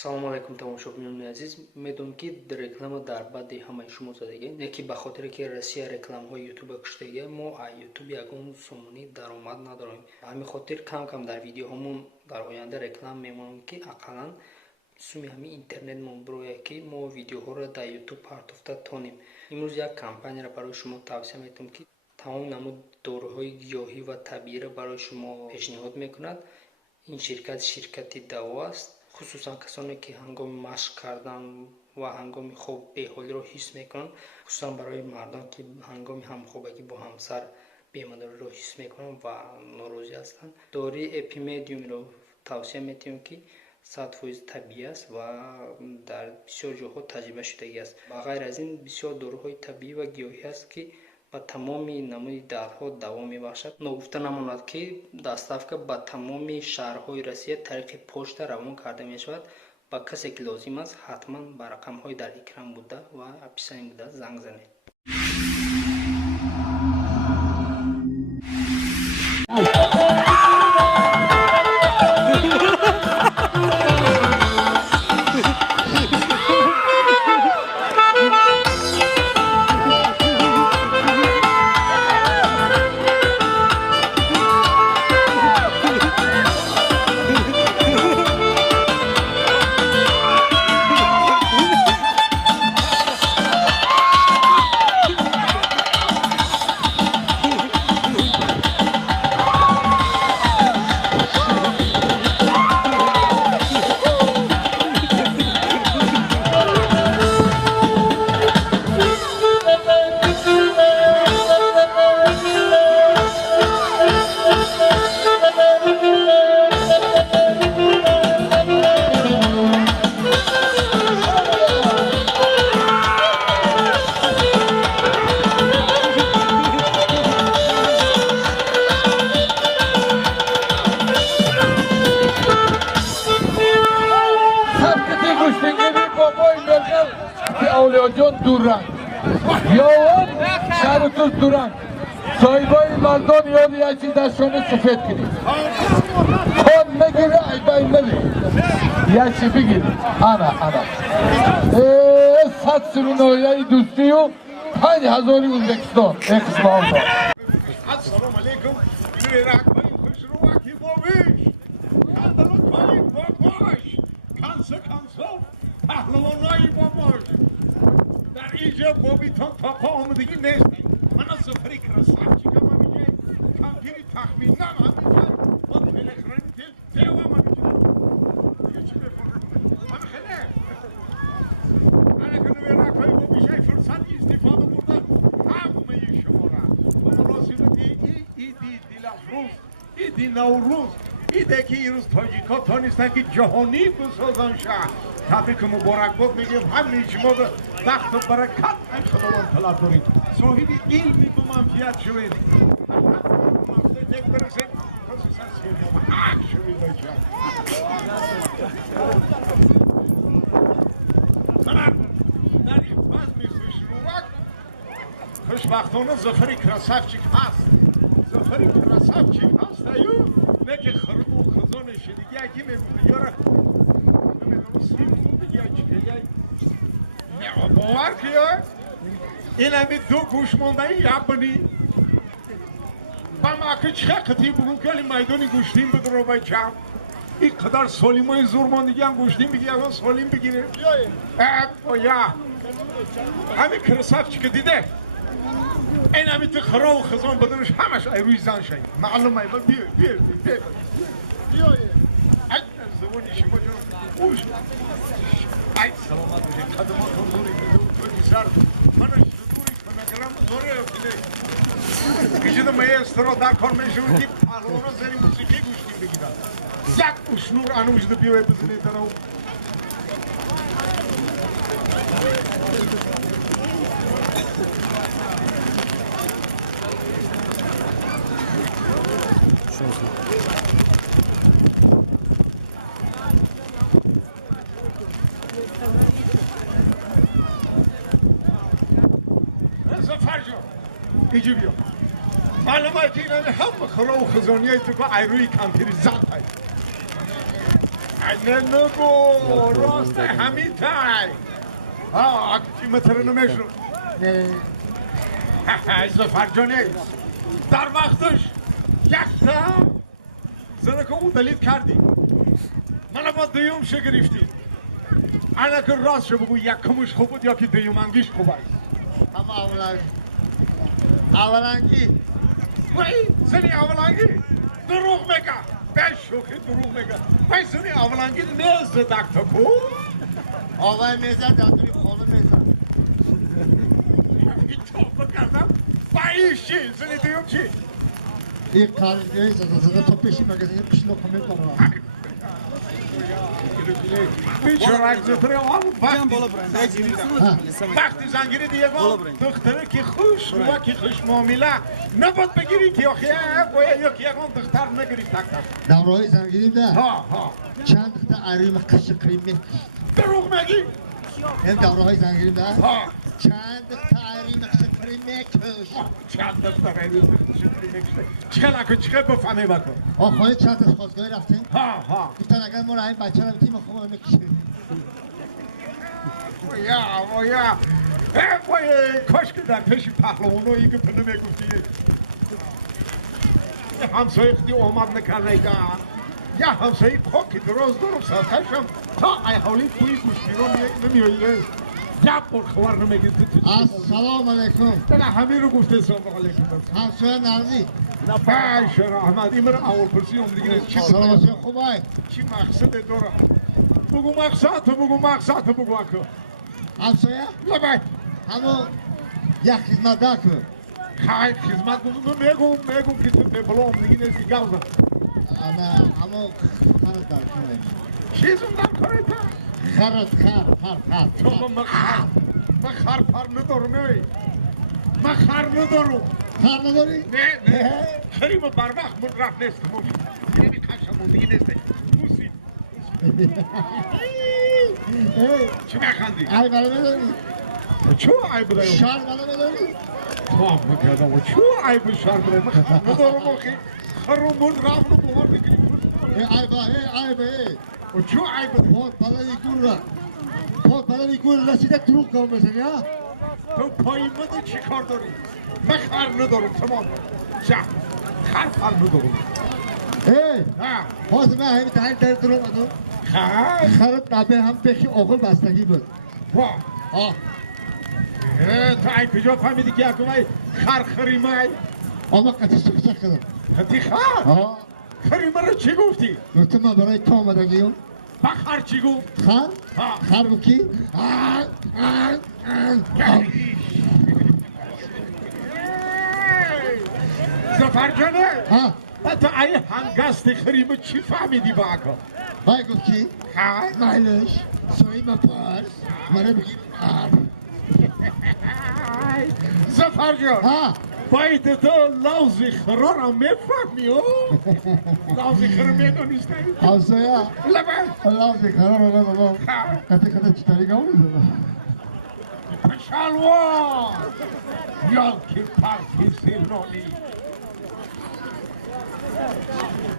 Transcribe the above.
салому алайкум тамошобинони азиз. Медонам ки реклама дар баъди ҳамаи шумо задага не ки ба хотире ки Россия рекламаҳои ютуб куштага мо аз ютуб ягон сомонӣ даромад надорем. ҳамин хотир кам кам дар видеоҳомон дар оянда реклама мемонем ки ақаллан суми ҳамин интернетмон бирояд ки мо видеоҳоро дар ютуб партофта тонем. имрӯз як компанияро барои шумо тавсия метавонам ки тамоми намуд доруҳои гиёҳӣ ва табииро барои шумо пешниҳод мекунад. ин ширкати даво аст. хусусан касоне ки ҳангоми машқ кардан ва ҳангоми хоб беҳолиро ҳис мекунанд, хусусан барои мардон ки ҳангоми ҳамхобагӣ бо ҳамсар бемадориро ҳис мекунанд ва норозӣ ҳастанд, дори эпимедиумро тавсия метавонем ки 100% табиӣ аст ва дар бисёр ҷоҳо таҷриба шудагӣ аст. ба ғайр аз ин бисёр доруҳои табиӣ ва гиёҳӣ аст ки ба тамоми намуди дардҳо даво мебахшад. ногуфта намонад ки доставка ба тамоми шаҳрҳои Россия тариқи почта равон карда мешавад. ба касе ки лозим аст ҳатман ба рақамҳои дар экран буда ва описание буда занг занед. شهرتون دوران صاحبای مردان یاد یه چیز دستشانه سفید کنید خود نگیره ایبایی نده یه چی بگیر انا 100 سرونویه دوستی و 5000 اوزبکستان اقسم آمده السلام علیکم میرک کنیم خوش رو وقتی بابیش کندلو کنیم باباش کنسه پهلوانایی باباش در اینجا بابیتان تاپا آمدگی نیست من از سفری کرسم چی کم میگه کمپیری تخمین نم هم میگه با تلخرانی دیو هم میگه دیگه چی بفرم هم خیلی انا کنو میرک های بابیش های فرصت استفاده برده همه شما را و مناسبت ایدی نوروز ایده که این روز تاجیکا تانستن که جهانی بسازن شهر تبریک مبارک باد میگیم همین شما به وقت و برکت این خداوند طلب دارید صاحب علمی به منفیت شوید یک برسید خصوصا سیرنامه حق شوید بچه در این فضل خوش روک خوشبختانه زفری کراسفچیک هست زفری کراسفچیک هست ایو نه که خرد و خزان شدیگی اگه میگه یاره نمیدونم سیم دیگه چیه نه باور که این همی دو گوش مونده یابنی با ما که چه خطی بگم که میدانی گوشتین بدرو بچم این قدر سالیمای زورماندگی هم گوشتین بگی اون سالیم بگیره یا همی کرسافچی که دیده این همی تو خرا و خزان بدنش همش ای روی زن شایی معلومه بیا ای زبونی شما جنو اوش ای سلامت باشید خدمات هم دوری پروفیسر منش دوری کنگرم دوری افتیده کشید مایسترو در کار میشون که پهلوان زنی موسیقی گوشتیم بگیدن یک اشنور انوش دو بیوه بزنی تنو زفر جان ایجی بیا معلومه که این هم خرا و خزانی های تو که ایروی کانتری زن تای اینه نگو راست همین تای اکی متر نمیشو زفر جانه در وقتش یک تا زنه که او دلیل کردی من با دیوم شه گرفتی انا که راست شو بگو یکمش خوب بود یا که دیومنگیش خوب است اما اولانگی وای زنی اولانگی دروغ میگه به شوخی دروغ میگه وای زنی اولانگی نیست دکتر کو آقای میزن دادوری خانه میزن این توفه کردم با ایش چی زنی دیوم چی این کارگاهی زده تو پیشی مگزین پیش لکمه کنه بیچاره زفره آن وقتی زنگیری دیگه دختره که خوش و که خوش معامله نباید بگیری که یکی یکان دختر نگیری تک تک دمروهای زنگیری ده ها چند دختر عریم قش کریمی دروغ میگی این دمروهای زنگیری ده ها چند دختر عریم قش کریمی کش چند دختر عریم قش کریمی کش چقدر که چقدر بفهمه بکن خواهی چند از خوزگاهی رفتیم ها گفتن اگر ما را این بچه رو بتیم خواه میکشیم ویا کاش که در پیش پهلوان هایی که پنه میگفتی یه همسایه خیلی آمد نکنه یه همسایه که درست سرکشم تا ای حالی توی گوشتی رو نمیایی یک بار خبر نمیگی السلام علیکم نه همین رو گفته سلام علیکم همسایه نرزی باشر احمد این من اول پرسی هم دیگه چی سلام خوبه چی مقصد داره بگو مقصد بگو اکو همسایه لبای همون یک خدمت ده که خواهی خدمت میگم که تو دیپلوم دیگه نیستی گوزم همون خرد در کنه چیزم در کنه تا خرد تو من خر پر ندارم من خر ندارم خرد نداری؟ نه خریم بر وقت من رفت نیست موشی یعنی کشم دیگه نیسته موسی چی میخندی؟ ای بلا نداری؟ چو ای بدهیم؟ شر بلا نداری؟ تو هم میکردم و چو ای به شر بدهیم؟ من خر ندارم آخی خرم من رفت رو بوار بگیریم ای با و چو ای بدهیم؟ خود بلدی گور رسیده دروغ کام بزنی ها؟ تو پایی مده چی کار داری؟ من خر ندارم تمام چه؟ خر ندارم ای ها باز من همین تاین در دروغ ادو خرد نبه هم بخی آقل بستگی بود واه آه تو ای کجا فهمیدی که اکنون خریمه اما قطع سکسک کردم قطعی خر؟ آه خریمه رو چی گفتی؟ گفتم من برای تو آمدگیم با خر چی گفت؟ خر گفت کی؟ زفر جانه ها تو ای هنگست خریمه چی فهمیدی با اکا؟ بای گفت کی؟ خر؟ مایلش سوی ما پارس منو بگیم زفر جان ها باید تو لوزی خرا را میفهمی او؟ لوزی خرا میدونیستی؟ همسایه لبه الله بخیر رو بابا قطع چطوری گام میزنم پشالوان یا که پرکی سیلانی